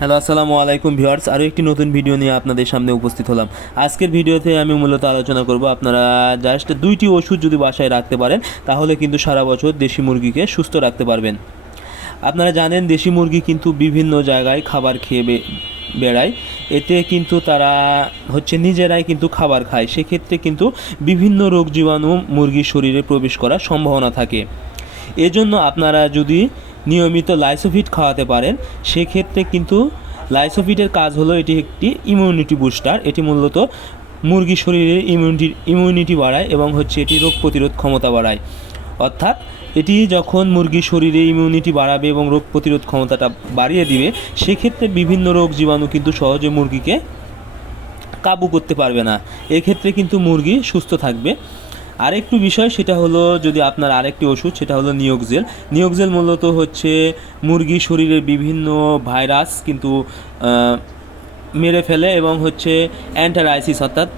Hello, আসসালামু আলাইকুম viewers. আরও একটি নতুন ভিডিও নিয়ে আপনাদের সামনে উপস্থিত হলাম। আজকের ভিডিওতে আমি মূলত আলোচনা করব, আপনারা জাস্ট দুইটি ওষুধ যদি বাসায় রাখতে পারেন, তাহলে কিন্তু সারা বছর দেশি মুরগিকে সুস্থ রাখতে পারবেন। আপনারা জানেন, দেশি মুরগি কিন্তু বিভিন্ন জায়গায় খাবার খেয়ে বেড়ায়। এতে কিন্তু তারা হচ্ছে নিজেরাই কিন্তু খাবার খায়। সেক্ষেত্রে কিন্তু বিভিন্ন রোগ জীবাণু মুরগির শরীরে প্রবেশ করার সম্ভাবনা থাকে। এজন্য আপনারা যদি নিয়মিত লাইসোফিট খাওয়াতে পারেন, সেক্ষেত্রে কিন্তু লাইসোফিটের কাজ হলো এটি একটি ইমিউনিটি বুস্টার এটি মূলত মুরগির শরীরে ইমিউনিটি ইমিউনিটি বাড়ায় এবং হচ্ছে এটি রোগ প্রতিরোধ ক্ষমতা বাড়ায়। অর্থাৎ এটি যখন মুরগির শরীরে ইমিউনিটি বাড়াবে এবং রোগ প্রতিরোধ ক্ষমতাটা বাড়িয়ে দিবে, সেক্ষেত্রে বিভিন্ন রোগ জীবাণু কিন্তু সহজে মুরগিকে কাবু করতে পারবে না। এক্ষেত্রে কিন্তু মুরগি সুস্থ থাকবে। আরেকটু বিষয়, সেটা হলো যদি আপনার আরেকটি ওষুধ, সেটা হলো নিয়োগজেল নিয়োগজেল মূলত হচ্ছে মুরগির শরীরের বিভিন্ন ভাইরাস কিন্তু মেরে ফেলে এবং হচ্ছে অ্যান্টারাইসিস অর্থাৎ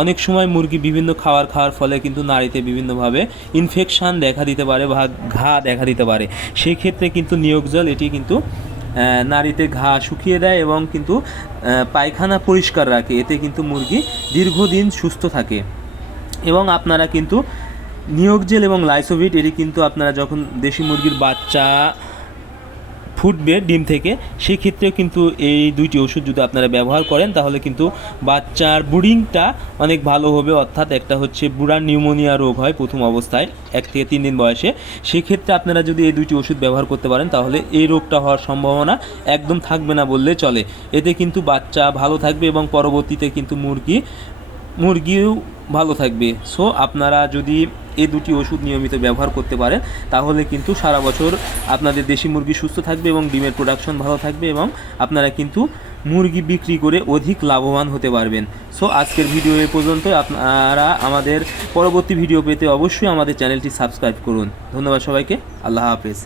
অনেক সময় মুরগি বিভিন্ন খাবার খাওয়ার ফলে কিন্তু নাড়িতে বিভিন্নভাবে ইনফেকশান দেখা দিতে পারে বা ঘা দেখা দিতে পারে। সেই ক্ষেত্রে কিন্তু নিয়োগজল এটি কিন্তু নাড়িতে ঘা শুকিয়ে দেয় এবং কিন্তু পায়খানা পরিষ্কার রাখে। এতে কিন্তু মুরগি দীর্ঘদিন সুস্থ থাকে। এবং আপনারা কিন্তু নিয়োগ জেল এবং লাইসোভিট, এটি কিন্তু আপনারা যখন দেশি মুরগির বাচ্চা ফুটবে ডিম থেকে সেই ক্ষেত্রেও কিন্তু এই দুইটি ওষুধ যদি আপনারা ব্যবহার করেন, তাহলে কিন্তু বাচ্চার ব্রুডিংটা অনেক ভালো হবে। অর্থাৎ একটা হচ্ছে বুড়ার নিউমোনিয়া রোগ হয় প্রথম অবস্থায়, এক থেকে তিন দিন বয়সে। সেক্ষেত্রে আপনারা যদি এই দুইটি ওষুধ ব্যবহার করতে পারেন, তাহলে এই রোগটা হওয়ার সম্ভাবনা একদম থাকবে না বললে চলে। এতে কিন্তু বাচ্চা ভালো থাকবে এবং পরবর্তীতে কিন্তু মুরগি, মুরগিও ভালো থাকবে। সো আপনারা যদি এই দুটি ওষুধ নিয়মিত ব্যবহার করতে পারেন, তাহলে কিন্তু সারা বছর আপনাদের দেশি মুরগি সুস্থ থাকবে এবং ডিমের প্রোডাকশন ভালো থাকবে এবং আপনারা কিন্তু মুরগি বিক্রি করে অধিক লাভবান হতে পারবেন। সো আজকের ভিডিও এ পর্যন্ত আপনারা আমাদের পরবর্তী ভিডিও পেতে অবশ্যই আমাদের চ্যানেলটি সাবস্ক্রাইব করুন। ধন্যবাদ সবাইকে। আল্লাহ হাফেজ।